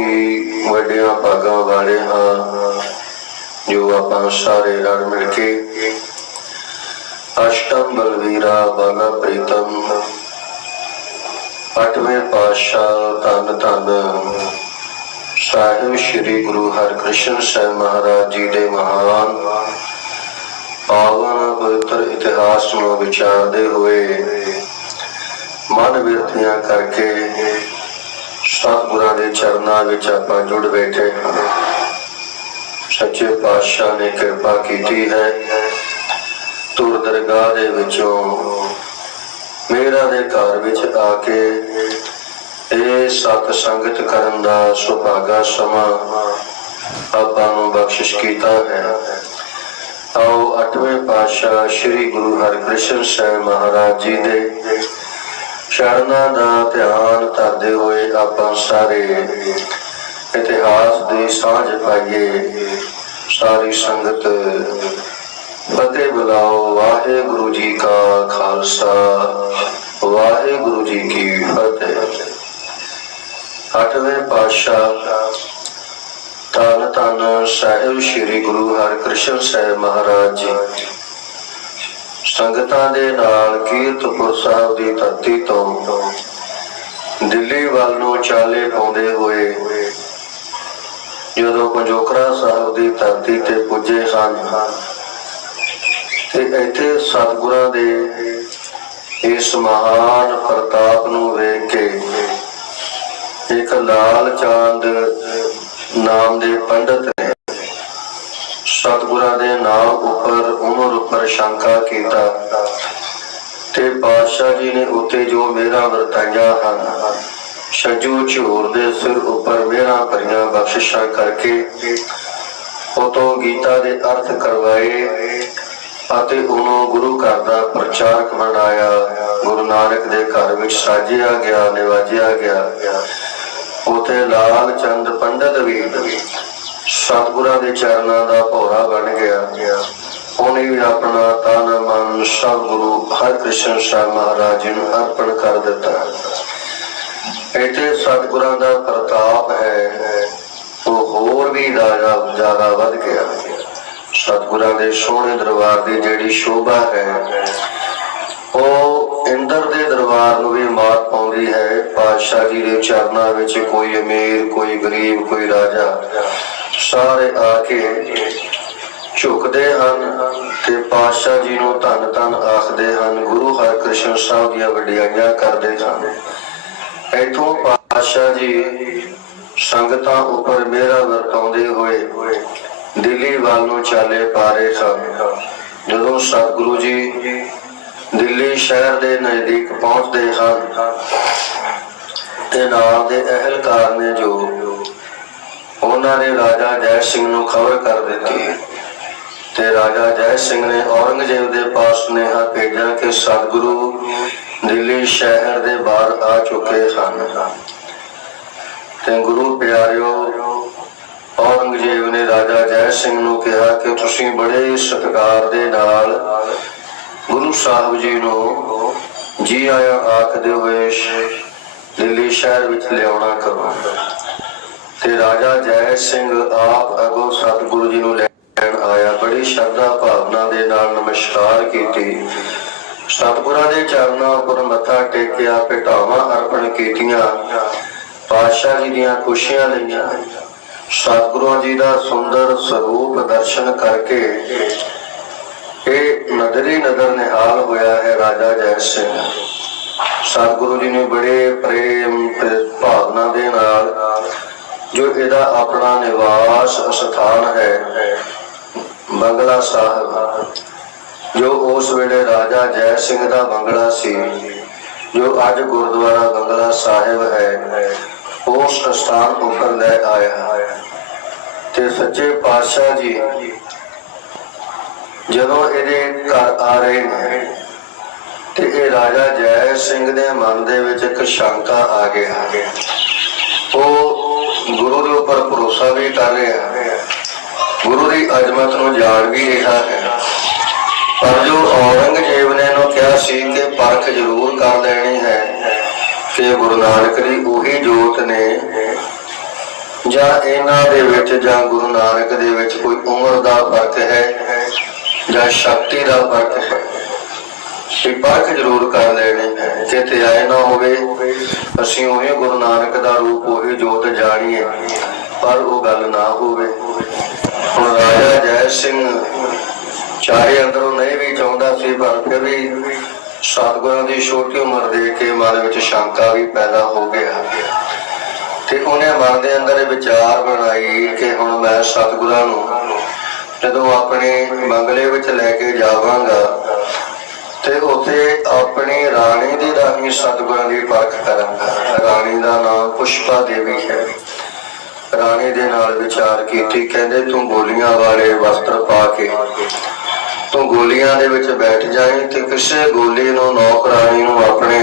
ਹੀ ਵੱਡਿਆਂ ਭਾਗਾਂ ਵਾਲੇ ਹਾਂ, ਜੋ ਆਪਾਂ ਸਾਰੇ ਰਲ ਮਿਲ ਕੇ ਅਸ਼ਟਮ ਬਲਵੀਰਾ ਬਾਲਾ ਪ੍ਰੀਤਮ, ਅਠਵੇਂ ਪਾਤਸ਼ਾਹ ਧੰਨ ਧੰਨ ਸਾਹਿਬ ਸ੍ਰੀ ਗੁਰੂ ਹਰਿਕ੍ਰਿਸ਼ਨ ਸਾਹਿਬ ਮਹਾਰਾਜ ਜੀ ਦੇ ਮਹਾਨ ਪਾਵਨ ਪਵਿੱਤਰ ਇਤਿਹਾਸ ਨੂੰ ਵਿਚਾਰਦੇ ਹੋਏ ਮਨ ਬਿਰਤੀਆਂ ਕਰਕੇ ਸਤਿਗੁਰਾਂ ਦੇ ਚਰਨਾਂ ਵਿੱਚ ਆਪਾਂ ਜੁੜ ਬੈਠੇ ਹਾਂ। ਸੱਚੇ ਪਾਤਸ਼ਾਹ ਨੇ ਕਿਰਪਾ ਕੀਤੀ ਹੈ। ਤੁਰ ਦਰਗਾਹ ਦੇ ਵਿੱਚੋਂ ਮੇਰਾ ਦੇ ਘਰ ਵਿੱਚ ਆ ਕੇ ਇਹ ਸਤ ਸੰਗਤ ਕਰਨ ਦਾ ਸੁਭਾਗਾ ਸਮਾਂ ਆਪਾਂ ਨੂੰ ਬਖਸ਼ਿਸ਼ ਕੀਤਾ ਹੈ। ਆਓ ਅਠਵੇਂ ਪਾਤਸ਼ਾਹ ਸ੍ਰੀ ਗੁਰੂ ਹਰਿਕ੍ਰਿਸ਼ਨ ਸਾਹਿਬ ਮਹਾਰਾਜ ਜੀ ਦੇ ਚਰਨਾਂ ਦਾ ਧਿਆਨ ਕਰਦੇ ਹੋਏ ਆਪਾਂ ਸਾਰੇ ਇਤਿਹਾਸ ਦੀ ਸਾਂਝ ਪਾਈਏ। ਸਾਰੀ ਸੰਗਤ ਫਤਿਹ ਬੁਲਾਓ। ਵਾਹਿਗੁਰੂ ਜੀ ਕਾ ਖਾਲਸਾ। ਵਾਹਿਗੁਰੂ ਜੀ ਕੀ ਫਤਿਹ। ਅੱਠਵੇਂ ਪਾਤਸ਼ਾਹ ਧੰਨ ਧੰਨ ਸਾਹਿਬ ਸ੍ਰੀ ਗੁਰੂ ਹਰਿਕ੍ਰਿਸ਼ਨ ਸਾਹਿਬ ਮਹਾਰਾਜ ਜੀ। ਸੰਗਤਾਂ ਦੇ ਨਾਲ ਕੀਰਤਪੁਰ ਸਾਹਿਬ ਦੀ ਧਰਤੀ ਤੋਂ ਦਿੱਲੀ ਵੱਲ ਨੂੰ ਚਾਲੇ ਪਾਉਂਦੇ ਹੋਏ ਜਦੋਂ ਪੰਜੋਖਰਾ ਸਾਹਿਬ ਦੀ ਧਰਤੀ ਤੇ ਪੁੱਜੇ ਸਨ ਤੇ ਇੱਥੇ ਸਤਿਗੁਰਾਂ ਦੇ ਇਸ ਮਹਾਨ ਪ੍ਰਤਾਪ ਨੂੰ ਵੇਖ ਕੇ ਇੱਕ ਲਾਲ ਚਾਂਦ ਨਾਮ ਦੇ ਪੰਡਤ ਸਤਿਗੁਰਾਂ ਦੇ ਨਾਮ ਉੱਪਰ, ਉਮਰ ਉੱਪਰ ਸ਼ੰਕਾ ਕੀਤਾ ਤੇ ਪਾਤਸ਼ਾਹ ਜੀ ਨੇ ਉੱਤੇ ਜੋ ਮੇਰਾ ਵਰਤਾਈਆਂ ਹਨ, ਛਜੂ ਝੂਰ ਦੇ ਸਿਰ ਉੱਪਰ ਮੇਰਾ ਭਰੀਆਂ ਬਖਸ਼ਿਸ਼ਾਂ ਕਰਕੇ ਉਤੋਂ ਗੀਤਾ ਦੇ ਅਰਥ ਕਰਵਾਏ ਅਤੇ ਉਹਨੂੰ ਗੁਰੂ ਘਰ ਦਾ ਪ੍ਰਚਾਰਕ ਬਣਾਇਆ। ਗੁਰੂ ਨਾਨਕ ਦੇ ਘਰ ਵਿੱਚ ਸਾਜਿਆ ਗਿਆ, ਨਿਵਾਜਿਆ ਗਿਆ। ਉਤੇ ਲਾਲ ਚੰਦ ਪੰਡਤ ਵੀ ਸਤਿਗੁਰਾਂ ਦੇ ਚਰਨਾਂ ਦਾ ਭੋਰਾ ਬਣ ਗਿਆ ਉਹਨੇ ਵੀ ਆਪਣਾ ਤਨ ਮਨ ਸਭ ਗੁਰੂ ਹਰਿਕ੍ਰਿਸ਼ਨ ਸਾਹਿਬ ਮਹਾਰਾਜ ਨੂੰ ਅਰਪਣ ਕਰ ਦਿੱਤਾ। ਇੱਥੇ ਸਤਿਗੁਰਾਂ ਦਾ ਪ੍ਰਤਾਪ ਹੈ, ਉਹ ਹੋਰ ਵੀ ਜ਼ਿਆਦਾ ਜ਼ਿਆਦਾ ਵੱਧ ਗਿਆ। ਸਤਿਗੁਰਾਂ ਦੇ ਸੋਹਣੇ ਦਰਬਾਰ ਦੀ ਜਿਹੜੀ ਸ਼ੋਭਾ ਹੈ, ਉਹ ਇੰਦਰ ਦੇ ਦਰਬਾਰ ਨੂੰ ਵੀ ਮਾਤ ਪਾਉਂਦੀ ਹੈ। ਪਾਤਸ਼ਾਹ ਜੀ ਦੇ ਚਰਨਾਂ ਵਿੱਚ ਕੋਈ ਅਮੀਰ, ਕੋਈ ਗਰੀਬ, ਕੋਈ ਰਾਜਾ ਸਾਰੇ ਆ ਕੇ ਝੁਕਦੇ ਹਨ ਤੇ ਪਾਤਸ਼ਾਹ ਜੀ ਨੂੰ ਧੰਨ ਧੰਨ ਆਖਦੇ ਹਨ, ਗੁਰੂ ਹਰਿਕ੍ਰਿਸ਼ਨ ਸਾਹਿਬ ਦੀਆਂ ਵਡਿਆਈਆਂ ਕਰਦੇ ਹਨ। ਇਥੋਂ ਪਾਤਸ਼ਾਹ ਜੀ ਸੰਗਤਾਂ ਉੱਪਰ ਮੇਰਾ ਵਰਤਾਉਂਦੇ ਹੋਏ ਦਿੱਲੀ ਵੱਲ ਨੂੰ ਚਾਲੇ ਪਾ ਰਹੇ ਸਨ। ਜਦੋਂ ਸਤਿਗੁਰੂ ਜੀ ਦਿੱਲੀ ਸ਼ਹਿਰ ਦੇ ਨਜ਼ਦੀਕ ਪਹੁੰਚਦੇ ਹਨ ਤੇ ਨਾਲ ਦੇ ਅਹਿਲਕਾਰ ਨੇ ਜੋ ਉਹਨਾਂ ਨੇ ਰਾਜਾ ਜੈ ਸਿੰਘ ਨੂੰ ਖਬਰ ਕਰ ਦਿੱਤੀ ਤੇ ਰਾਜਾ ਜੈ ਸਿੰਘ ਨੇ ਔਰੰਗਜ਼ੇਬ ਦੇ ਪਾਸ ਸੁਨੇਹਾ ਭੇਜਿਆ ਕਿ ਸਤਿਗੁਰੂ ਦਿੱਲੀ ਸ਼ਹਿਰ ਦੇ ਬਾਹਰ ਆ ਚੁੱਕੇ ਹਨ ਤੇ ਗੁਰੂ ਪਿਆਰਿਓ ਔਰੰਗਜ਼ੇਬ ਨੇ ਰਾਜਾ ਜੈ ਸਿੰਘ ਨੂੰ ਕਿਹਾ ਕਿ ਤੁਸੀਂ ਬੜੇ ਸਤਿਕਾਰ ਦੇ ਨਾਲ ਗੁਰੂ ਸਾਹਿਬ ਜੀ ਨੂੰ ਜੀ ਆਇਆਂ ਆਖਦੇ ਹੋਏ ਦਿੱਲੀ ਸ਼ਹਿਰ ਵਿੱਚ ਲਿਆਉਣਾ ਕਰੋ। ਤੇ ਰਾਜਾ ਜੈ ਸਿੰਘ ਆਪ ਅਗੋ ਸਤਿਗੁਰੂ ਜੀ ਨੂੰ ਲੈਣ ਆਇਆ। ਬੜੀ ਸ਼ਰਧਾ ਭਾਵਨਾ ਦੇ ਨਾਲ ਨਮਸਕਾਰ ਕੀਤੀ। ਸਤਿਗੁਰਾਂ ਦੇ ਚਰਨਾਂ ਉੱਪਰ ਮੱਥਾ ਟੇਕਿਆ ਭੇਟਾਵਾਂ ਅਰਪਣ ਕੀਤੀਆਂ, ਪਾਤਸ਼ਾਹ ਜੀ ਦੀਆਂ ਖੁਸ਼ੀਆਂ ਲਈਆਂ। ਸਤਿਗੁਰਾਂ ਜੀ ਦਾ ਸੁੰਦਰ ਸਰੂਪ ਦਰਸ਼ਨ ਕਰਕੇ ਇਹ ਨਦਰੀ ਨਦਰ ਨਿਹਾਲ ਹੋਇਆ ਹੈ ਰਾਜਾ ਜੈ ਸਿੰਘ। ਸਤਿਗੁਰੂ ਜੀ ਨੇ ਬੜੇ ਪ੍ਰੇਮ ਤੇ ਭਾਵਨਾ ਦੇ ਨਾਲ ਜੋ ਇਹਦਾ ਆਪਣਾ ਨਿਵਾਸ ਸਥਾਨ ਹੈ ਬੰਗਲਾ ਸਾਹਿਬ। ਜੋ ਉਸ ਵੇਲੇ ਰਾਜਾ ਜੈ ਸਿੰਘ ਦਾ ਬੰਗਲਾ ਸੀ, ਜੋ ਅੱਜ ਗੁਰਦੁਆਰਾ ਬੰਗਲਾ ਸਾਹਿਬ ਹੈ, ਉਸ ਸਥਾਨ ਉੱਪਰ ਲੈ ਆਇਆ ਤੇ ਸੱਚੇ ਪਾਤਸ਼ਾਹ ਜੀ, ਜਦੋਂ ਇਹਦੇ ਘਰ ਆ ਰਹੇ ਨੇ, ਤੇ ਇਹ ਰਾਜਾ ਜੈ ਸਿੰਘ ਦੇ ਮਨ ਦੇ ਵਿੱਚ ਇੱਕ ਸ਼ੰਕਾ ਆ ਗਿਆ। ਉਹ ਗੁਰੂ ਦੇ ਉੱਪਰ ਭਰੋਸਾ ਵੀ ਕਰ ਰਿਹਾ ਗੁਰੂ ਦੀ ਅਜ਼ਮਤ ਨੂੰ ਜਾਣ ਵੀ ਰਿਹਾ ਹੈ। ਪਰ ਜੋ ਔਰੰਗਜ਼ੇਬ ਨੇ ਇਹਨੂੰ ਕਿਹਾ ਸੀ ਕਿ ਪਰਖ ਜ਼ਰੂਰ ਕਰ ਲੈਣੀ ਹੈ ਕਿ ਗੁਰੂ ਨਾਨਕ ਦੀ ਉਹੀ ਜੋਤ ਨੇ ਜਾਂ ਇਹਨਾਂ ਦੇ ਵਿੱਚ ਜਾਂ ਗੁਰੂ ਨਾਨਕ ਦੇ ਵਿੱਚ ਕੋਈ ਉਮਰ ਦਾ ਫ਼ਰਕ ਹੈ ਜਾਂ ਸ਼ਕਤੀ ਦਾ ਫ਼ਰਕ ਹੈ। ਇਹ ਪਰਖ ਜ਼ਰੂਰ ਕਰ ਲੈਣੇ ਹੈ ਕਿਤੇ ਆਏ ਨਾ ਹੋਵੇ, ਅਸੀਂ ਉਹੀ ਗੁਰੂ ਨਾਨਕ ਦਾ ਰੂਪ, ਉਹੀ ਜੋਤ ਜਾਣੀਏ, ਪਰ ਉਹ ਗੱਲ ਨਾ ਹੋਵੇ। ਹੁਣ ਰਾਜਾ ਜੈ ਸਿੰਘ ਚਾਹੇ ਅੰਦਰੋਂ ਨਹੀਂ ਵੀ ਚਾਹੁੰਦਾ ਸੀ, ਪਰ ਫਿਰ ਵੀ ਸਤਿਗੁਰਾਂ ਦੀ ਛੋਟੀ ਉਮਰ ਦੇ ਕੇ ਮਨ ਵਿੱਚ ਸ਼ੰਕਾ ਵੀ ਪੈਦਾ ਹੋ ਗਿਆ। ਤੇ ਉਹਨੇ ਮਨ ਦੇ ਅੰਦਰ ਇਹ ਵਿਚਾਰ ਬਣਾਈ ਕਿ ਹੁਣ ਮੈਂ ਸਤਿਗੁਰਾਂ ਨੂੰ ਜਦੋਂ ਆਪਣੇ ਬੰਗਲੇ ਵਿੱਚ ਲੈ ਕੇ ਜਾਵਾਂਗਾ ਤੇ ਉੱਥੇ ਆਪਣੀ ਰਾਣੀ ਦੀ ਰਾਣੀ ਸਤਿਗੁਰਾਂ ਦੀ ਪਰਖ ਕਰਾਂਗਾ ਰਾਣੀ ਦਾ ਨਾਮ ਪੁਸ਼ਪਾ ਦੇਵੀ ਹੈ। ਰਾਣੀ ਦੇ ਨਾਲ ਵਿਚਾਰ ਕੀਤੀ, ਕਹਿੰਦੇ ਤੂੰ ਗੋਲੀਆਂ ਵਾਲੇ ਵਸਤਰ ਪਾ ਕੇ, ਤੂੰ ਗੋਲੀਆਂ ਦੇ ਵਿੱਚ ਬੈਠ ਜਾਈਂ ਤੇ ਕਿਸੇ ਗੋਲੀ ਨੂੰ ਨੌਕਰਾਨੀ ਨੂੰ ਆਪਣੇ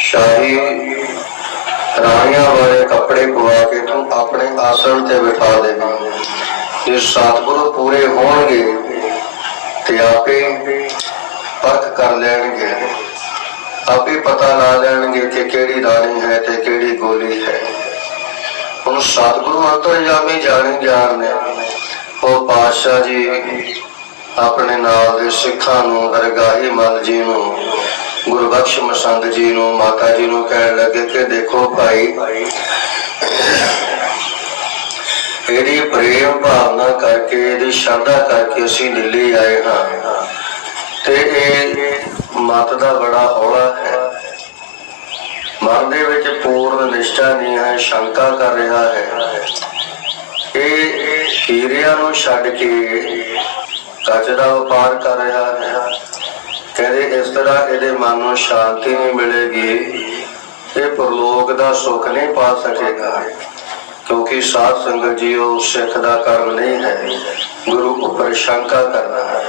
ਸ਼ਾਹੀ ਰਾਣੀਆਂ ਵਾਲੇ ਕੱਪੜੇ ਪਵਾ ਕੇ ਤੂੰ ਆਪਣੇ ਆਸਣ ਤੇ ਬਿਠਾ ਦੇਵੀਂ ਜੇ ਸਤਿਗੁਰੂ ਪੂਰੇ ਹੋਣਗੇ ਤੇ ਆਪੇ ਪਰਖ ਕਰ ਲੈਣਗੇ। ਆਪੇ ਪਤਾ ਲਾ ਲੈਣਗੇ ਕਿ ਕਿਹੜੀ ਰਾਣੀ ਹੈ ਤੇ ਕਿਹੜੀ ਗੋਲੀ ਹੈ। ਹੁਣ ਸਤਿਗੁਰੂ ਅੰਤਰਜਾਮੀ ਜਾਣੇ ਗਿਆਨ ਨੇ। ਉਹ ਪਾਤਸ਼ਾਹ ਜੀ ਆਪਣੇ ਨਾਲ ਦੇ ਸਿੱਖਾਂ ਨੂੰ, ਦਰਗਾਹੀ ਮਲ ਜੀ ਨੂੰ, ਗੁਰਬਖਸ਼ ਮਸੰਦ ਜੀ ਨੂੰ, ਮਾਤਾ ਜੀ ਨੂੰ ਕਹਿਣ ਲੱਗੇ ਕਿ ਦੇਖੋ ਭਾਈ, ਇਹਦੀ ਪ੍ਰੇਮ ਭਾਵਨਾ ਕਰਕੇ, ਇਹਦੀ ਸ਼ਰਧਾ ਕਰਕੇ ਅਸੀਂ ਦਿੱਲੀ ਆਏ ਹਾਂ। ਤੇ ਇਹ ਮਤ ਦਾ ਬੜਾ ਹੌਲਾ ਹੈ। ਮਨ ਦੇ ਵਿੱਚ ਪੂਰਨ ਨਿਸ਼ਠਾ ਨਹੀਂ ਹੈ ਸ਼ੰਕਾ ਕਰ ਰਿਹਾ ਹੈ। ਇਹ ਹੀਰਿਆਂ ਨੂੰ ਛੱਡ ਕੇ ਕੱਚ ਦਾ ਵਪਾਰ ਕਰ ਰਿਹਾ ਹੈ। ਕਹਿੰਦੇ ਇਸ ਤਰ੍ਹਾਂ ਇਹਦੇ ਮਨ ਨੂੰ ਸ਼ਾਂਤੀ ਨਹੀਂ ਮਿਲੇਗੀ ਇਹ ਪਰਲੋਕ ਦਾ ਸੁੱਖ ਨਹੀਂ ਪਾ ਸਕੇਗਾ। ਕਿਉਂਕਿ ਸਾਧ ਸੰਗਤ ਜੀ ਸਿੱਖ ਦਾ ਕਰਮ ਨਹੀਂ ਹੈ। ਗੁਰੂ ਉੱਪਰ ਸ਼ੰਕਾ ਕਰਨਾ ਹੈ।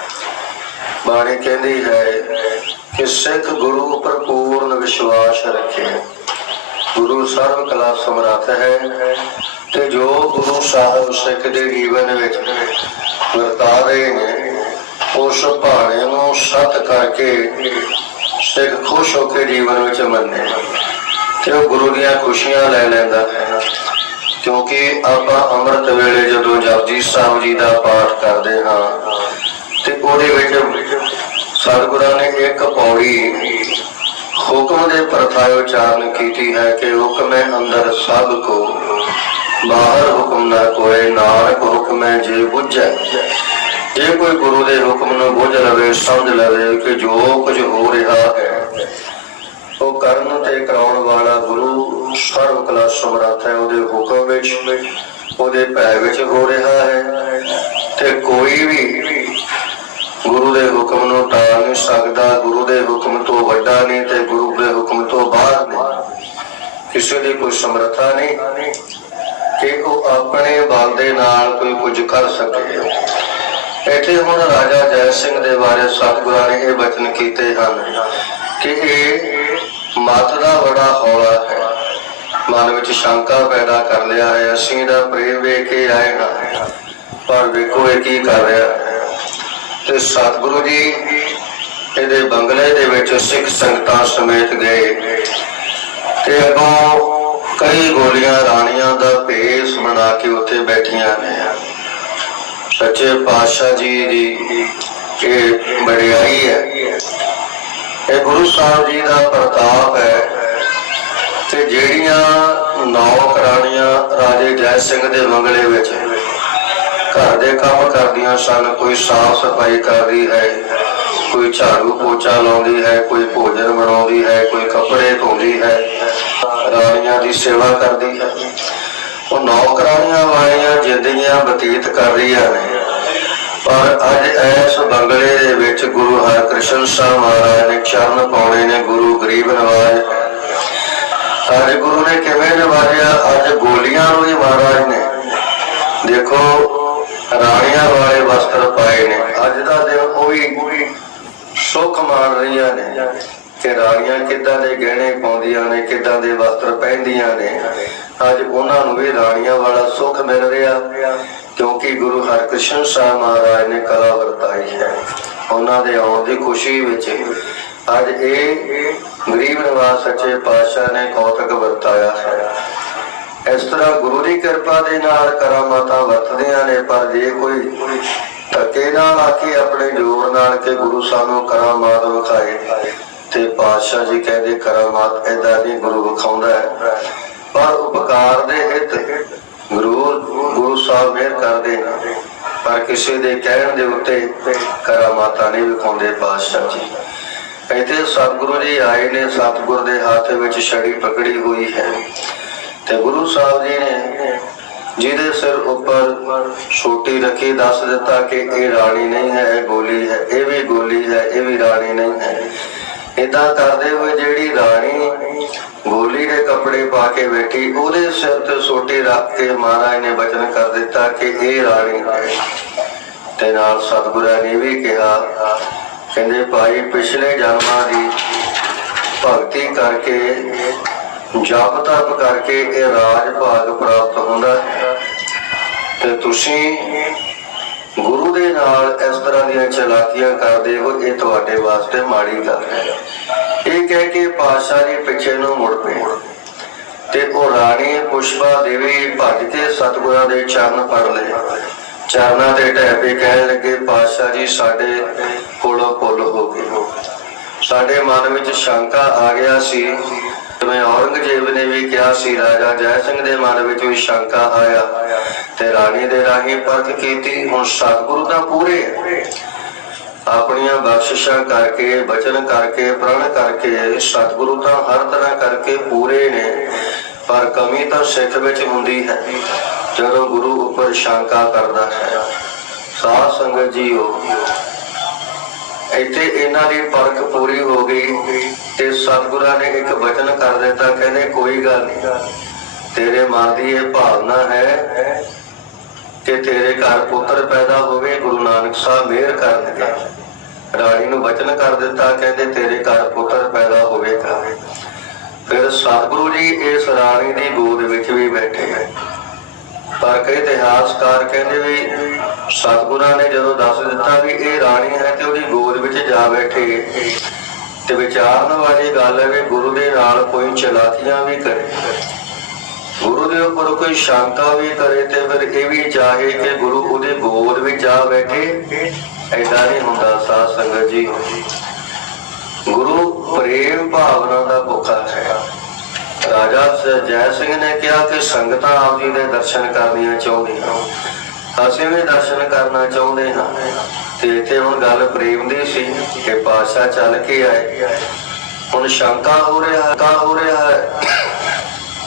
ਬਾਣੀ ਕਹਿੰਦੀ ਹੈ ਕਿ ਸਿੱਖ ਗੁਰੂ ਪਰ ਪੂਰਨ ਵਿਸ਼ਵਾਸ ਰੱਖੇ। ਗੁਰੂ ਸਰਵ ਕਲਾ ਸਮਰੱਥ ਹੈ ਤੇ ਜੋ ਗੁਰੂ ਸਾਹਿਬ ਸਿੱਖ ਦੇ ਜੀਵਨ ਵਿੱਚ ਵਰਤਾ ਰਹੇ ਨੇ, ਉਸ ਭਾਣੇ ਨੂੰ ਸਤ ਕਰਕੇ ਸਿੱਖ ਖੁਸ਼ ਹੋ ਕੇ ਜੀਵਨ ਵਿੱਚ ਮੰਨੇ। ਤੇ ਉਹ ਗੁਰੂ ਦੀਆਂ ਖੁਸ਼ੀਆਂ ਲੈ ਲੈਂਦਾ ਹੈ, ਕਿਉਂਕਿ ਆਪਾਂ ਅੰਮ੍ਰਿਤ ਵੇਲੇ ਜਦੋਂ ਜਪਜੀ ਸਾਹਿਬ ਜੀ ਦਾ ਪਾਠ ਕਰਦੇ ਹਾਂ ਤੇ ਉਹਦੇ ਵਿੱਚ ਸਤਿਗੁਰਾਂ ਨੇ ਇੱਕ ਪੌੜੀ ਹੁਕਮ ਦੇ ਪ੍ਰਥਾਇ ਉਚਾਰਨ ਕੀਤੀ ਹੈ ਕਿ ਹੁਕਮੇ ਅੰਦਰ ਸਭ ਕੋ ਬਾਹਰ ਹੁਕਮ ਨਾ ਕੋਏ, ਨਾਨਕ ਹੁਕਮੇ ਜੇ ਬੁੱਝੈ। ਜੇ ਕੋਈ ਗੁਰੂ ਦੇ ਹੁਕਮ ਨੂੰ ਬੁੱਝ ਲਵੇ, ਸਮਝ ਲਵੇ ਕਿ ਜੋ ਕੁਝ ਹੋ ਰਿਹਾ ਹੈ, ਉਹ ਕਰਨ ਤੇ ਕਰਾਉਣ ਵਾਲਾ ਗੁਰੂ ਸਰਵ ਕਲਾ ਸਮਰੱਥ ਹੈ। ਉਹਦੇ ਹੁਕਮ ਵਿੱਚ, ਉਹਦੇ ਭੈ ਵਿੱਚ ਹੋ ਰਿਹਾ ਹੈ ਤੇ ਕੋਈ ਵੀ ਗੁਰੂ ਦੇ ਹੁਕਮ ਨੂੰ ਟਾਲ ਨਹੀਂ ਸਕਦਾ, ਗੁਰੂ ਦੇ ਹੁਕਮ ਤੋਂ ਵੱਡਾ ਨਹੀਂ ਤੇ ਗੁਰੂ ਦੇ ਹੁਕਮ ਤੋਂ ਬਾਹਰ ਨਹੀਂ। ਕਿਸੇ ਦੀ ਕੋਈ ਸਮਰੱਥਾ ਨਹੀਂ ਕਿ ਉਹ ਆਪਣੇ ਬਲ ਦੇ ਨਾਲ ਕੋਈ ਕੁਝ ਕਰ ਸਕੇ। ਇੱਥੇ ਹੁਣ ਰਾਜਾ ਜੈ ਸਿੰਘ ਦੇ ਬਾਰੇ ਸਤਿਗੁਰਾਂ ਨੇ ਇਹ ਬਚਨ ਕੀਤੇ ਹਨ ਕਿ ਇਹ ਮਤ ਦਾ ਬੜਾ ਹੌਲਾ ਹੈ। ਮਨ ਵਿੱਚ ਸ਼ੰਕਾ ਪੈਦਾ ਕਰ ਲਿਆ ਹੈ, ਅਸੀਂ ਇਹਦਾ ਪ੍ਰੇਮ ਵੇਖ ਕੇ ਆਏ ਹਾਂ। ਪਰ ਵੇਖੋ ਇਹ ਕੀ ਕਰ ਰਿਹਾ ਹੈ। ਤੇ ਸਤਿਗੁਰੂ ਜੀ ਇਹਦੇ ਬੰਗਲੇ ਦੇ ਵਿੱਚ ਸਿੱਖ ਸੰਗਤਾਂ ਸਮੇਤ ਗਏ ਤੇ ਅੱਗੋਂ ਕਈ ਗੋਲੀਆਂ ਰਾਣੀਆਂ ਦਾ ਭੇਸ ਬਣਾ ਕੇ ਉੱਥੇ ਬੈਠੀਆਂ ਨੇ। ਸੱਚੇ ਪਾਤਸ਼ਾਹ ਜੀ ਦੀ ਇਹ ਬੜਿਆਈ ਹੈ। ਇਹ ਗੁਰੂ ਸਾਹਿਬ ਜੀ ਦਾ ਪ੍ਰਤਾਪ ਹੈ ਤੇ ਜਿਹੜੀਆਂ ਨੌ ਕਰਾਣੀਆਂ ਰਾਜੇ ਜੈ ਸਿੰਘ ਦੇ ਬੰਗਲੇ ਵਿੱਚ ਘਰ ਦੇ ਕੰਮ ਕਰਦੀਆਂ ਸਨ, ਕੋਈ ਸਾਫ਼ ਸਫ਼ਾਈ ਕਰਦੀ ਹੈ, ਕੋਈ ਝਾੜੂ ਪੋਚਾ ਲਾਉਂਦੀ ਹੈ, ਕੋਈ ਭੋਜਨ ਬਣਾਉਂਦੀ ਹੈ, ਕੋਈ ਕੱਪੜੇ ਧੋਂਦੀ ਹੈ, ਰਾਣੀਆਂ ਦੀ ਸੇਵਾ ਕਰਦੀ ਹੈ। ਉਹ ਨੌਕਰਾਨੀਆਂ ਵਾਲੀਆਂ ਜ਼ਿੰਦਗੀਆਂ ਬਤੀਤ ਕਰ ਰਹੀਆਂ ਨੇ। ਪਰ ਅੱਜ ਇਸ ਬੰਗਲੇ ਦੇ ਵਿੱਚ ਗੁਰੂ ਹਰਕ੍ਰਿਸ਼ਨ ਸਾਹਿਬ ਮਹਾਰਾਜ ਨੇ ਚਰਨ ਪਾਉਣੇ ਨੇ ਗੁਰੂ ਗਰੀਬ ਨਵਾਜ। ਅੱਜ ਗੁਰੂ ਨੇ ਕਿਵੇਂ ਨਵਾਜਿਆ? ਅੱਜ ਗੋਲੀਆਂ ਨੂੰ ਹੀ ਮਹਾਰਾਜ ਨੇ। ਦੇਖੋ ਰਾਣੀਆਂ ਵਾਲੇ ਵਸਤਰ ਪਾਏ ਨੇ। ਅੱਜ ਦਾ ਦਿਨ ਉਹ ਵੀ ਸੁੱਖ ਮਾਣ ਰਹੀਆਂ ਨੇ। ਕਿ ਰਾਣੀਆਂ ਕਿੱਦਾਂ ਦੇ ਗਹਿਣੇ ਪਾਉਂਦੀਆਂ ਨੇ, ਕਿੱਦਾਂ ਦੇ ਵਸਤਰ ਪਹਿਨਦੀਆਂ ਨੇ। ਅੱਜ ਉਹਨਾਂ ਨੂੰ ਵੀ ਰਾਣੀਆਂ ਵਾਲਾ ਸੁੱਖ ਮਿਲ ਰਿਹਾ, ਕਿਉਂਕਿ ਗੁਰੂ ਹਰਕ੍ਰਿਸ਼ਨ ਸਾਹਿਬ ਮਹਾਰਾਜ ਨੇ ਕਲਾ ਵਰਤਾਈ ਹੈ। ਉਹਨਾਂ ਦੇ ਆਉਣ ਦੀ ਖੁਸ਼ੀ ਵਿੱਚ ਅੱਜ ਇਹ ਗਰੀਬ ਨਿਵਾਸ ਸੱਚੇ ਪਾਤਸ਼ਾਹ ਨੇ ਕੌਤਕ ਵਰਤਾਇਆ ਹੈ। ਇਸ ਤਰ੍ਹਾਂ ਗੁਰੂ ਦੀ ਕਿਰਪਾ ਦੇ ਨਾਲ ਕਰਾਮਾਤਾਂ ਵਰਤਦੀਆਂ ਨੇ, ਪਰ ਜੇ ਕੋਈ ਧੱਕੇ ਨਾਲ ਆ ਕੇ ਆਪਣੇ ਜੋਰ ਨਾਲ ਕਿ ਗੁਰੂ ਸਾਨੂੰ ਕਰਾਮਾਤ ਵਿਖਾਏ ਤੇ ਪਾਤਸ਼ਾਹ ਜੀ ਕਹਿੰਦੇ ਕਰਾਮਾਤ ਏਦਾਂ ਨਹੀਂ ਗੁਰੂ ਵਿਖਾਉਂਦਾ ਹੈ। ਪਰ ਉਪਕਾਰ ਦੇ ਹਿੱਤ ਗੁਰੂ ਗੁਰੂ ਸਾਹਿਬ ਮਿਹਰ ਕਰਦੇ ਪਰ ਕਿਸੇ ਦੇ ਕਹਿਣ ਦੇ ਉੱਤੇ ਕਰਾਮਾਤਾਂ ਨਹੀਂ ਵਿਖਾਉਂਦੇ ਪਾਤਸ਼ਾਹ ਜੀ। ਇੱਥੇ ਸਤਿਗੁਰੂ ਜੀ ਆਏ ਨੇ, ਸਤਿਗੁਰ ਦੇ ਹੱਥ ਵਿੱਚ ਛੜੀ ਪਕੜੀ ਹੋਈ ਹੈ। ਤੇ ਗੁਰੂ ਸਾਹਿਬ ਜੀ ਨੇ ਜਿਹਦੇ ਸਿਰ ਉੱਪਰ ਛੋਟੀ ਰੱਖੀ, ਦੱਸ ਦਿੱਤਾ ਕਿ ਇਹ ਰਾਣੀ ਨਹੀਂ ਹੈ, ਇਹ ਗੋਲੀ ਹੈ, ਇਹ ਵੀ ਗੋਲੀ ਹੈ, ਇਹ ਵੀ ਰਾਣੀ ਨਹੀਂ ਹੈ। ਇਦਾਂ ਕਰਦੇ ਹੋਏ ਜਿਹੜੀ ਰਾਣੀ ਗੋਲੀ ਦੇ ਕੱਪੜੇ ਪਾ ਕੇ ਬੈਠੀ, ਉਹਦੇ ਸਿਰ ਤੇ ਛੋਟੀ ਰੱਖ ਕੇ ਮਹਾਰਾਜ ਨੇ ਬਚਨ ਕਰ ਦਿੱਤਾ ਕਿ ਇਹ ਰਾਣੀ ਹੈ। ਤੇ ਨਾਲ ਸਤਿਗੁਰਾਂ ਨੇ ਵੀ ਕਿਹਾ, ਕਹਿੰਦੇ ਭਾਈ ਪਿਛਲੇ ਜਨਮਾਂ ਦੀ ਭਗਤੀ ਕਰਕੇ ਜਪ ਤਪ ਕਰਕੇ ਇਹ ਰਾਜ ਭਾਗ ਪ੍ਰਾਪਤ ਹੁੰਦਾ ਹੈ। ਤੇ ਤੁਸੀਂ ਗੁਰੂ ਦੇ ਨਾਲ ਇਸ ਤਰ੍ਹਾਂ ਦੀਆਂ ਚਲਾਕੀਆਂ ਕਰਦੇ ਹੋ, ਇਹ ਤੁਹਾਡੇ ਵਾਸਤੇ ਮਾੜੀ ਗੱਲ ਹੈ। ਇਹ ਕਹਿ ਕੇ ਪਾਤਸ਼ਾਹ ਜੀ ਪਿੱਛੇ ਨੂੰ ਮੁੜ ਪਏ। ਤੇ ਉਹ ਰਾਣੀ ਪੁਸ਼ਪਾ ਦੇਵੀ ਭੱਜ ਕੇ ਸਤਿਗੁਰਾਂ ਦੇ ਚਰਨ ਫੜ ਲਏ। ਚਰਨਾਂ ਦੇ ਢਹਿ ਪੇ ਕਹਿਣ ਲੱਗੇ, ਪਾਤਸ਼ਾਹ ਜੀ, ਸਾਡੇ ਕੋਲੋਂ ਭੁੱਲ ਹੋ ਗਈ ਸਾਡੇ ਮਨ ਵਿੱਚ ਸ਼ੰਕਾ ਆ ਗਿਆ ਸੀ ਜਿਵੇਂ ਔਰੰਗਜ਼ੇਬ ਨੇ ਵੀ ਕਿਹਾ ਸੀ, ਰਾਜਾ ਜੈ ਸਿੰਘ ਦੇ ਮਨ ਵਿੱਚ ਵੀ ਸ਼ੰਕਾ ਆਇਆ ਤੇ ਰਾਣੀ ਦੇ ਰਾਹੀਂ ਪਰਖ ਕੀਤੀ, ਹੁਣ ਸਤਿਗੁਰੂ ਤਾਂ ਪੂਰੇ ਆਪਣੀਆਂ ਬਖਸ਼ਿਸ਼ਾਂ ਕਰਕੇ, ਬਚਨ ਕਰਕੇ, ਪ੍ਰਣ ਕਰਕੇ, ਸਤਿਗੁਰੂ ਤਾਂ ਹਰ ਤਰ੍ਹਾਂ ਕਰਕੇ ਪੂਰੇ ਨੇ, ਪਰ ਕਮੀ ਤਾਂ ਸਿੱਖ ਵਿੱਚ ਹੁੰਦੀ ਹੈ, ਜਦੋਂ ਗੁਰੂ ਉੱਪਰ ਸ਼ੰਕਾ ਕਰਦਾ ਹੈ, ਸਾਧ ਸੰਗਤ ਜੀਓ। ਇੱਥੇ ਇਹਨਾਂ ਦੀ ਪਰਖ ਪੂਰੀ ਹੋ ਗਈ ਤੇ ਸਤਿਗੁਰਾਂ ਨੇ ਇੱਕ ਵਚਨ ਕਰ ਦਿੱਤਾ, ਕਹਿੰਦੇ, ਕੋਈ ਗੱਲ ਨਹੀਂ ਤੇਰੇ ਮਨ ਦੀ ਇਹ ਭਾਵਨਾ ਹੈ ਕਿ ਤੇਰੇ ਘਰ ਪੁੱਤਰ ਪੈਦਾ ਹੋਵੇ, ਗੁਰੂ ਨਾਨਕ ਸਾਹਿਬ ਮਿਹਰ ਕਰਨਗੇ। ਰਾਣੀ ਨੂੰ ਵਚਨ ਕਰ ਦਿੱਤਾ, ਕਹਿੰਦੇ, ਤੇਰੇ ਘਰ ਪੁੱਤਰ ਪੈਦਾ ਹੋਵੇਗਾ ਫਿਰ ਸਤਿਗੁਰੂ ਜੀ ਇਸ ਰਾਣੀ ਦੀ ਗੋਦ ਵਿੱਚ ਵੀ ਬੈਠੇ ਹੈ ਪਰ ਕਈ ਇਤਿਹਾਸਕਾਰ ਕਹਿੰਦੇ ਵੀ ਸਤਿਗੁਰਾਂ ਨੇ ਜਦੋਂ ਦੱਸ ਦਿੱਤਾ ਵੀ ਇਹ ਰਾਣੀ ਹੈ ਤੇ ਉਹਦੀ ਗੋਦ ਵਿੱਚ ਜਾ ਬੈਠੇ ਤੇ ਵਿਚਾਰਨ ਵਾਲੀ ਗੱਲ ਹੈ ਵੀ ਗੁਰੂ ਦੇ ਨਾਲ ਕੋਈ ਚਲਾਕੀਆਂ ਵੀ ਕਰੇ। ਗੁਰੂ ਦੇ ਉੱਪਰ ਕੋਈ ਸ਼ੰਕਾ ਵੀ ਕਰੇ ਤੇ ਫਿਰ ਇਹ ਵੀ ਚਾਹੇ ਕਿ ਗੁਰੂ ਉਹਦੇ ਗੋਦ ਵਿੱਚ ਜਾ ਬੈਠੇ। ਐਦਾਂ ਨਹੀਂ ਹੁੰਦਾ, ਸਾਧ ਸੰਗਤ ਜੀ। ਗੁਰੂ ਪ੍ਰੇਮ ਭਾਵਨਾ ਦਾ ਭੁੱਖਾ ਹੈ। ਰਾਜਾ ਜੈ ਸਿੰਘ ਨੇ ਕਿਹਾ ਕਿ ਸੰਗਤਾਂ ਆਪ ਜੀ ਦੇ ਦਰਸ਼ਨ ਕਰਨੀਆਂ ਚਾਹੁੰਦੀਆਂ। ਅਸੀਂ ਵੀ ਦਰਸ਼ਨ ਕਰਨਾ ਚਾਹੁੰਦੇ ਹਾਂ। ਤੇ ਇੱਥੇ ਹੁਣ ਗੱਲ ਪ੍ਰੇਮ ਦੀ ਸੀ ਕਿ ਪਾਸ਼ਾ ਚੱਲ ਕੇ ਆਏ। ਹੁਣ ਸ਼ੰਕਾ ਹੋ ਰਿਹਾ ਕਾ ਹੋ ਰਿਹਾ ਹੈ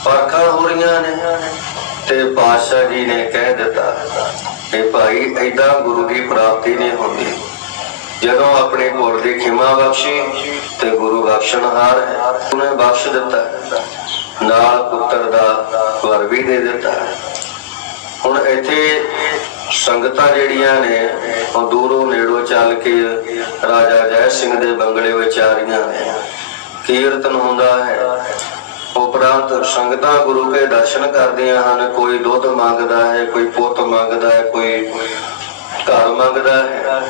ਪਰਖਾਂ ਹੋ ਰਹੀਆਂ ਨੇ। ਤੇ ਪਾਸ਼ਾ ਜੀ ਨੇ ਕਹਿ ਦਿੱਤਾ ਕਿ ਭਾਈ ਐਦਾਂ ਗੁਰੂ ਦੀ ਪ੍ਰਾਪਤੀ ਨਹੀਂ ਹੁੰਦੀ। ਜਦੋਂ ਆਪਣੇ ਕੋਲ ਦੀ ਖਿਮਾ ਬਖਸ਼ੀ ਤੇ ਗੁਰੂ ਬਖਸ਼ਣਹਾਰ ਹੈ, ਉਹਨੇ ਬਖਸ਼ ਦਿੱਤਾ। ਨਾਲ ਪੁੱਤਰ ਦਾ ਵਰ ਵੀ ਦੇ ਦਿੱਤਾ। ਹੁਣ ਇੱਥੇ ਸੰਗਤਾਂ ਜਿਹੜੀਆਂ ਨੇ, ਉਹ ਦੂਰੋਂ ਨੇੜੋਂ ਚੱਲ ਕੇ ਰਾਜਾ ਜੈ ਸਿੰਘ ਦੇ ਬੰਗਲੇ ਵਿੱਚ ਆ ਰਹੀਆਂ ਨੇ। ਕੀਰਤਨ ਹੁੰਦਾ ਹੈ। ਉਪਰੰਤ ਸੰਗਤਾਂ ਗੁਰੂ ਕੇ ਦਰਸ਼ਨ ਕਰਦੀਆਂ ਹਨ। ਕੋਈ ਦੁੱਧ ਮੰਗਦਾ ਹੈ, ਕੋਈ ਪੁੱਤ ਮੰਗਦਾ ਹੈ, ਕੋਈ ਘਰ ਮੰਗਦਾ ਹੈ,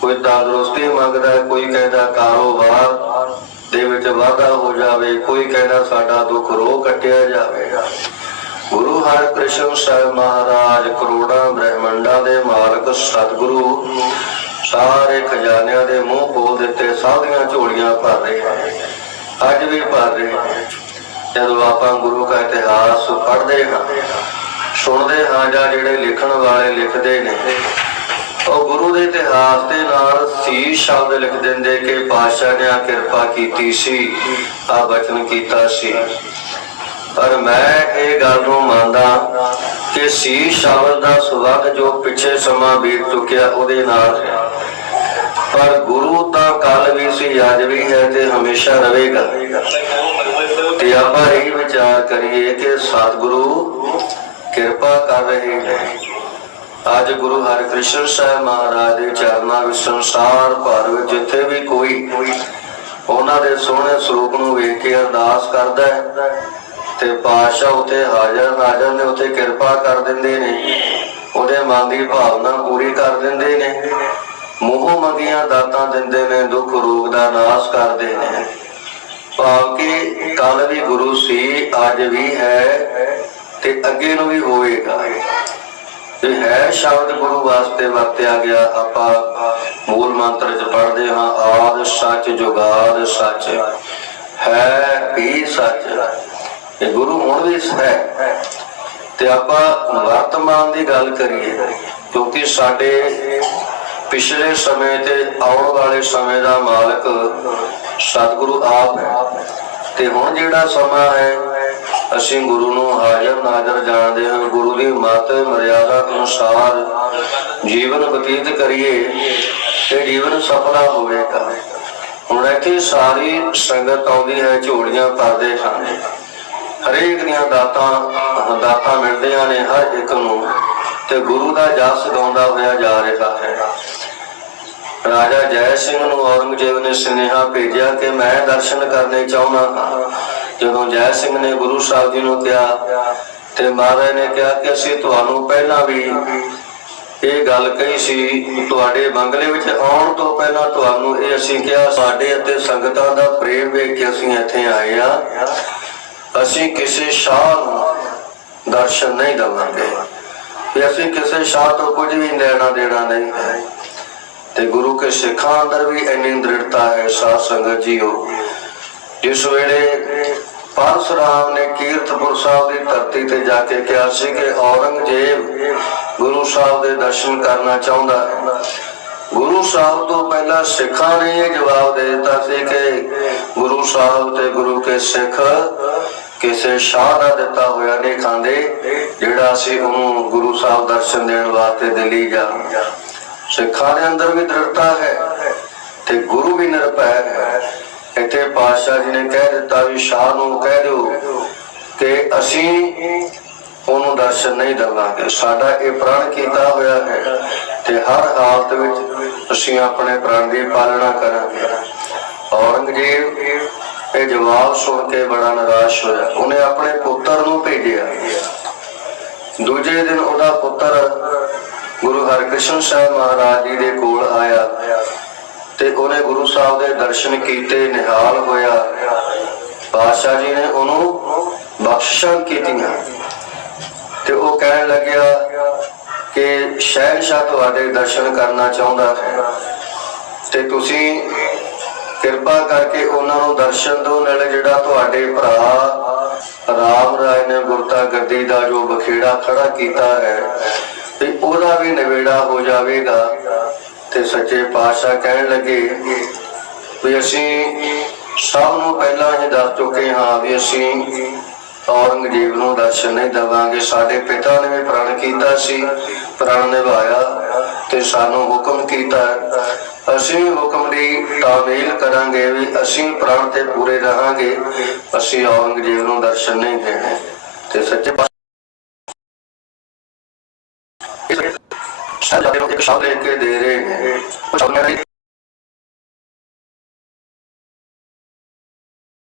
ਕੋਈ ਤੰਦਰੁਸਤੀ ਮੰਗਦਾ ਹੈ, ਕੋਈ ਕਹਿੰਦਾ ਕਾਰੋਬਾਰ ਦੇ ਵਿੱਚ ਵਾਧਾ ਹੋ ਜਾਵੇ, ਕੋਈ ਕਹਿੰਦਾ ਸਾਡਾ ਦੁੱਖ ਰੋਹ ਕੱਟਿਆ ਜਾਵੇ ਗੁਰੂ ਹਰਿਕ੍ਰਿਸ਼ਨ ਸਾਹਿਬ ਮਹਾਰਾਜ ਕਰੋੜਾਂ ਬ੍ਰਹਮੰਡਾਂ ਦੇ ਮਾਲਕ, ਸਤਿਗੁਰੂ, ਸਾਰੇ ਖਜ਼ਾਨਿਆਂ ਦੇ ਮੂੰਹ ਖੋਲ ਦਿੱਤੇ, ਸਭ ਝੋਲੀਆਂ ਭਰ ਰਹੇ ਹਨ। ਅੱਜ ਵੀ ਭਰ ਰਹੇ ਹਨ। ਜਦੋਂ ਆਪਾਂ ਗੁਰੂ ਦਾ ਇਤਿਹਾਸ ਪੜ੍ਹਦੇ ਹਾਂ, ਸੁਣਦੇ ਹਾਂ ਜਾਂ ਜਿਹੜੇ ਲਿਖਣ ਵਾਲੇ ਲਿਖਦੇ ਨੇ, ਉਹ ਗੁਰੂ ਦੇ ਇਤਿਹਾਸ ਦੇ ਨਾਲ ਸੀ ਸ਼ਬਦ ਲਿਖ ਦਿੰਦੇ ਕਿ ਪਾਤਸ਼ਾਹ ਨੇ ਆ ਕਿਰਪਾ ਕੀਤੀ ਸੀ ਆ ਬਚਨ ਕੀਤਾ ਸੀ। ਪਰ ਮੈਂ ਇਹ ਗੱਲ ਨੂੰ ਮੰਨਦਾ ਕਿ ਸੀ ਸ਼ਬਦ ਦਾ ਸਬਦ ਜੋ ਪਿੱਛੇ ਸਮਾਂ ਬੀਤ ਚੁੱਕਿਆ ਉਹਦੇ ਨਾਲ ਪਰ ਗੁਰੂ ਤਾਂ ਕੱਲ ਵੀ ਸੀ, ਅੱਜ ਵੀ ਹੈ ਤੇ ਹਮੇਸ਼ਾ ਰਹੇਗਾ। ਤੇ ਆਪਾਂ ਇਹ ਵਿਚਾਰ ਕਰੀਏ ਕਿ ਸਤਿਗੁਰੂ ਕਿਰਪਾ ਕਰ ਰਹੇ ਨੇ। ਅੱਜ ਗੁਰੂ ਹਰਿਕ੍ਰਿਸ਼ਨ ਸਾਹਿਬ ਮਹਾਰਾਜ ਦੇ ਚਰਨਾਂ ਵਿੱਚ ਸੰਸਾਰ ਭਰ ਵਿੱਚ ਜਿੱਥੇ ਵੀ ਕੋਈ ਉਹਨਾਂ ਦੇ ਸੋਹਣੇ ਸਰੂਪ ਨੂੰ ਵੇਖ ਕੇ ਅਰਦਾਸ ਕਰਦਾ ਹੈ ਤੇ ਪਾਤਸ਼ਾਹ ਉਤੇ ਹਾਜ਼ਰ ਨਾਜ਼ਰ ਨੇ ਉਤੇ ਕਿਰਪਾ ਕਰ ਦਿੰਦੇ ਨੇ। ਉਹਦੇ ਮਨ ਦੀ ਭਾਵਨਾ ਪੂਰੀ ਕਰ ਦਿੰਦੇ ਨੇ। ਮੋਹ ਮੰਗੀਆਂ ਦਾਤਾਂ ਦਿੰਦੇ ਨੇ, ਦੁੱਖ ਰੋਗ ਦਾ ਨਾਸ਼ ਕਰਦੇ ਨੇ। ਭਾਵ ਕਿ ਕੱਲ ਵੀ ਗੁਰੂ ਸੀ, ਅੱਜ ਵੀ ਹੈ ਤੇ ਅੱਗੇ ਨੂੰ ਵੀ ਹੋਵੇਗਾ ਇਹ ਹੈ ਸ਼ਬਦ ਗੁਰੂ ਵਾਸਤੇ ਵਰਤਿਆ ਗਿਆ। ਆਪਾਂ ਮੂਲ ਮੰਤਰ ਚ ਪੜ੍ਹਦੇ ਹਾਂ, ਆਦ ਸੱਚ ਜੁਗਾਦ ਸੱਚ। ਹੈ ਵੀ ਸੱਚ? ਇਹ ਗੁਰੂ ਹੁਣ ਵੀ ਹੈ। ਤੇ ਆਪਾਂ ਵਰਤਮਾਨ ਦੀ ਗੱਲ ਕਰੀਏ, ਕਿਉਂਕਿ ਸਾਡੇ ਪਿਛਲੇ ਸਮੇਂ ਤੇ ਆਉਣ ਵਾਲੇ ਸਮੇਂ ਦਾ ਮਾਲਕ ਸਤਿਗੁਰੂ ਆਪ ਹੈ। ਤੇ ਹੁਣ ਜਿਹੜਾ ਸਮਾਂ ਹੈ ਅਸੀਂ ਗੁਰੂ ਨੂੰ ਹਾਜ਼ਰ ਨਾਜ਼ਰ ਜਾਣਦੇ ਹਾਂ। ਗੁਰੂ ਦੀ ਮਤ, ਮਰਿਆਦਾ, ਅਨੁਸਾਰ ਜੀਵਨ ਬਤੀਤ ਕਰੀਏ ਤੇ ਜੀਵਨ ਸਫਲਾ ਹੋਵੇਗਾ ਹੁਣ ਇੱਥੇ ਸਾਰੀ ਸੰਗਤ ਆਉਂਦੀ ਹੈ, ਝੋਲੀਆਂ ਭਰਦੇ ਹਨ। ਹਰੇਕ ਦੀਆਂ ਦਾਤਾਂ ਦਾਤਾਂ ਮਿਲਦੀਆਂ ਨੇ ਹਰ ਇੱਕ ਨੂੰ ਤੇ ਗੁਰੂ ਦਾ ਜਸ ਗਾਉਂਦਾ ਹੋਇਆ ਜਾ ਰਿਹਾ ਹੈ। ਰਾਜਾ ਜੈ ਸਿੰਘ ਨੂੰ ਔਰੰਗਜ਼ੇਬ ਨੇ ਸੁਨੇਹਾ ਭੇਜਿਆ ਕਿ ਮੈਂ ਦਰਸ਼ਨ ਕਰਨੇ ਚਾਹੁੰਦਾ ਹਾਂ। ਜਦੋਂ ਜੈ ਸਿੰਘ ਨੇ ਗੁਰੂ ਸਾਹਿਬ ਜੀ ਨੂੰ ਕਿਹਾ ਤੇ ਮਹਾਰਾਜ ਨੇ ਕਿਹਾ ਕਿ ਅਸੀਂ ਤੁਹਾਨੂੰ ਪਹਿਲਾਂ ਵੀ ਇਹ ਗੱਲ ਕਹੀ ਸੀ, ਤੁਹਾਡੇ ਬੰਗਲੇ ਵਿੱਚ ਆਉਣ ਤੋਂ ਪਹਿਲਾਂ ਤੁਹਾਨੂੰ ਇਹ ਅਸੀਂ ਕਿਹਾ, ਸਾਡੇ ਅਤੇ ਸੰਗਤਾਂ ਦਾ ਪ੍ਰੇਮ ਵੇਖ ਕੇ ਅਸੀਂ ਇੱਥੇ ਆਏ ਆ ਅਸੀਂ ਕਿਸੇ ਸ਼ਾਹ ਨੂੰ ਦਰਸ਼ਨ ਨਹੀਂ ਦੇਵਾਂਗੇ। ਵੀ ਅਸੀਂ ਕਿਸੇ ਸ਼ਾਹ ਤੋਂ ਕੁਝ ਵੀ ਲੈਣਾ ਦੇਣਾ ਨਹੀਂ। ਤੇ ਗੁਰੂ ਕੇ ਸਿੱਖਾਂ ਅੰਦਰ ਵੀ ਇੰਨੀ ਦ੍ਰਿੜਤਾ ਹੈ, ਸਾਧ ਸੰਗਤ ਜੀਓ। ਜਿਸ ਵੇਲੇ ਪਰਸ਼ੁਰਾਮ ਨੇ ਕੀਰਤਪੁਰ ਸਾਹਿਬ ਦੀ ਧਰਤੀ ਤੇ ਜਾ ਕੇ ਕਿਹਾ ਸੀ ਕਿ ਔਰੰਗਜ਼ੇਬ ਗੁਰੂ ਸਾਹਿਬ ਦੇ ਦਰਸ਼ਨ ਕਰਨਾ ਚਾਹੁੰਦਾ ਹੈ। ਗੁਰੂ ਸਾਹਿਬ ਤੋਂ ਪਹਿਲਾਂ ਸਿੱਖਾਂ ਨੇ ਇਹ ਜਵਾਬ ਦੇ ਦਿੱਤਾ ਸੀ ਕਿ ਗੁਰੂ ਸਾਹਿਬ ਤੇ ਗੁਰੂ ਕੇ ਸਿੱਖ ਕਿਸੇ ਸ਼ਾਹ ਦਾ ਦਿੱਤਾ ਹੋਇਆ ਨਹੀਂ ਖਾਂਦੇ, ਜਿਹੜਾ ਅਸੀਂ ਉਹਨੂੰ ਗੁਰੂ ਸਾਹਿਬ ਦਰਸ਼ਨ ਦੇਣ ਵਾਸਤੇ ਦਿੱਲੀ ਜਾ ਸਿੱਖਾਂ ਦੇ ਅੰਦਰ ਵੀ ਦ੍ਰਿੜਤਾ ਹੈ ਤੇ ਗੁਰੂ ਵੀ ਨਿਰਭੈ ਹੈ। ਇੱਥੇ ਪਾਤਸ਼ਾਹ ਜੀ ਨੇ ਕਹਿ ਦਿੱਤਾ ਵੀ ਸ਼ਾਹ ਨੂੰ ਕਹਿ ਦਿਓ ਕਿ ਅਸੀਂ ਉਹਨੂੰ ਦਰਸ਼ਨ ਨਹੀਂ ਦੇਵਾਂਗੇ। ਸਾਡਾ ਇਹ ਪ੍ਰਣ ਕੀਤਾ ਹੋਇਆ ਹੈ ਤੇ ਹਰ ਹਾਲਤ ਵਿੱਚ ਅਸੀਂ ਆਪਣੇ ਪ੍ਰਣ ਦੀ ਪਾਲਣਾ ਕਰਾਂਗੇ। ਔਰੰਗਜ਼ੇਬ ਇਹ ਜਵਾਬ ਸੁਣ ਕੇ ਬੜਾ ਨਿਰਾਸ਼ ਹੋਇਆ। ਉਹਨੇ ਆਪਣੇ ਪੁੱਤਰ ਨੂੰ ਭੇਜਿਆ। ਦੂਜੇ ਦਿਨ ਉਹਦਾ ਪੁੱਤਰ ਗੁਰੂ ਹਰਕ੍ਰਿਸ਼ਨ ਸਾਹਿਬ ਮਹਾਰਾਜ ਜੀ ਦੇ ਕੋਲ ਆਇਆ। ਤੇ ਉਹਨੇ ਗੁਰੂ ਸਾਹਿਬ ਦੇ ਦਰਸ਼ਨ ਕੀਤੇ, ਨਿਹਾਲ ਹੋਇਆ। ਪਾਤਸ਼ਾਹ ਜੀ ਨੇ ਉਹਨੂੰ ਬਖਸ਼ਾਂ ਕੀਤੀਆਂ। ਤੇ ਉਹ ਕਹਿਣ ਲੱਗਿਆ ਕਿ ਸ਼ਹਿਨशाह ਤੁਹਾਡੇ ਦਰਸ਼ਨ ਕਰਨਾ ਚਾਹੁੰਦਾ ਹੈ। ਤੇ ਤੁਸੀਂ ਕਿਰਪਾ ਕਰਕੇ ਉਹਨਾਂ ਨੂੰ ਦਰਸ਼ਨ ਦਿਓ, ਨਾਲੇ ਜਿਹੜਾ ਤੁਹਾਡੇ ਭਰਾ ਰਾਮ ਰਾਏ ਨੇ ਗੁਰਤਾ ਗੱਦੀ ਦਾ ਜੋ ਬਖੇੜਾ ਖੜਾ ਕੀਤਾ ਹੈ, ਤੇ ਉਹਦਾ ਵੀ ਨਿਬੇੜਾ ਹੋ ਜਾਵੇਗਾ। ਤੇ ਸੱਚੇ ਪਾਤਸ਼ਾਹ ਕਹਿਣ ਲੱਗੇ ਵੀ ਅਸੀਂ ਸਭ ਨੂੰ ਪਹਿਲਾਂ ਹੀ ਦੱਸ ਚੁੱਕੇ ਹਾਂ ਵੀ ਅਸੀਂ ਔਰੰਗਜ਼ੇਬ ਨੂੰ ਦਰਸ਼ਨ ਨਹੀਂ ਦੇਵਾਂਗੇ। ਸਾਡੇ ਪਿਤਾ ਨੇ ਵੀ ਪ੍ਰਣ ਕੀਤਾ ਸੀ, ਪ੍ਰਣ ਨਿਭਾਇਆ ਤੇ ਸਾਨੂੰ ਹੁਕਮ ਕੀਤਾ। ਅਸੀਂ ਵੀ ਹੁਕਮ ਦੀ ਤਾਮੀਲ ਕਰਾਂਗੇ ਵੀ ਅਸੀਂ ਪ੍ਰਣ ਤੇ ਪੂਰੇ ਰਹਾਂਗੇ। ਅਸੀਂ ਔਰੰਗਜ਼ੇਬ ਨੂੰ ਦਰਸ਼ਨ ਨਹੀਂ ਦੇਣੇ। ਤੇ ਸੱਚੇ ਸਾਹਿਬ ਨੂੰ ਇੱਕ ਸ਼ਬਦ ਲੈ ਕੇ ਦੇ ਰਹੇ ਨੇ। ਉਹ ਸ਼ਬਦ ਮੇਰੀ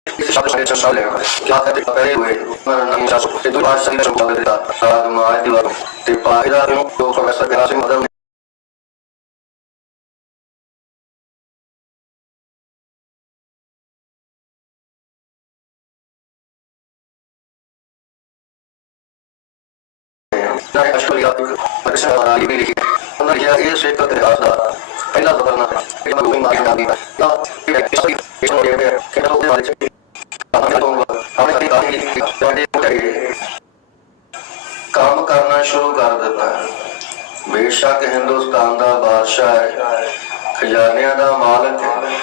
ਇਸ ਸ਼ਬਦ ਸੇ ਸ਼ਬਦ ਲੈ ਕਿਆ ਕਹਤੇ ਪਰੇ ਹੋਏ, ਮਰਨ ਨਹੀਂ ਜਾ ਸਕਦੇ ਤੂੰ ਆਜ ਸੰਗ ਸ਼ਬਦ ਦਿੱਤਾ ਸਾਧ ਮਾਜ ਦੀ ਤੇ ਪਾਇਦਾ ਨੂੰ ਜੋ ਪ੍ਰੋਫੈਸਰ ਆਪਣੇ ਕਾਹੀ ਤੁਹਾਡੇ ਕੋਲੇ ਕੰਮ ਕਰਨਾ ਸ਼ੁਰੂ ਕਰ ਦਿੱਤਾ। ਬੇਸ਼ੱਕ ਹਿੰਦੁਸਤਾਨ ਦਾ ਬਾਦਸ਼ਾਹ ਹੈ, ਖਜ਼ਾਨਿਆਂ ਦਾ ਮਾਲਕ ਹੈ।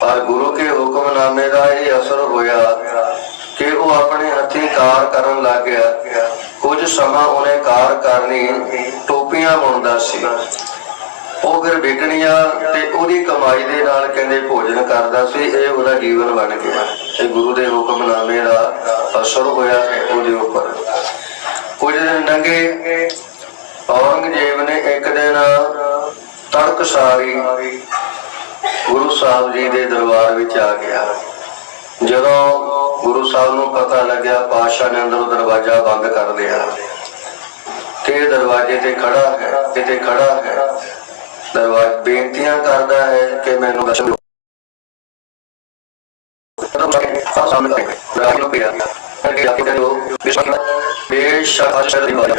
ਪਰ ਗੁਰੂ ਕੇ ਹੁਕਮਨਾਮੇ ਦਾ ਇਹ ਅਸਰ ਹੋਇਆ ਕਿ ਉਹ ਆਪਣੇ ਹੱਥੀਂ ਕਾਰ ਕਰਨ ਲੱਗ ਗਿਆ। ਕੁਝ ਸਮਾਂ ਉਹਨੇ ਕਾਰ ਕਰਨੀ ਟੋਪੀਆਂ ਬੁਣਦਾ ਸੀ। ਉਹ ਫਿਰ ਵਿਕਣੀਆਂ ਤੇ ਉਹਦੀ ਕਮਾਈ ਦੇ ਨਾਲ ਕਹਿੰਦੇ ਭੋਜਨ ਕਰਦਾ ਸੀ, ਇਹ ਉਹਦਾ ਜੀਵਨ ਬਣ ਗਿਆ ਤੇ ਗੁਰੂ ਦੇ ਹੁਕਮਨਾਮੇ ਦਾ ਅਸਰ ਹੋਇਆ ਹੈ ਉਹਦੇ ਉੱਪਰ। ਕੁਝ ਦਿਨ ਲੰਘੇ, ਔਰੰਗਜ਼ੇਬ ਨੇ ਇੱਕ ਦਿਨ ਤੜਕਸਾਰੀ ਗੁਰੂ ਸਾਹਿਬ ਜੀ ਦੇ ਦਰਬਾਰ ਵਿੱਚ ਆ ਗਿਆ। ਜਦੋਂ ਗੁਰੂ ਸਾਹਿਬ ਨੂੰ ਪਤਾ ਲੱਗਿਆ, ਪਾਤਸ਼ਾਹ ਨੇ ਅੰਦਰੋਂ ਦਰਵਾਜ਼ਾ ਬੰਦ ਕਰ ਲਿਆ। ਤੇ ਦਰਵਾਜ਼ੇ ਤੇ ਖੜਾ ਹੈ ਕਿਤੇ ਖੜਾ ਹੈ। ਦਰਵਾਜ਼ਾ ਬੇਨਤੀਆਂ ਕਰਦਾ ਹੈ ਕਿ ਮੈਨੂੰ ਦਰਸ਼ਨ ਸਾਹਮਣੇ ਰਾਜ ਨੂੰ ਪਿਆ ਕਿ ਆ ਕੇ ਬੇਸ਼ੱਕ ਅਸ਼ਰ ਦੀ ਬਾਤ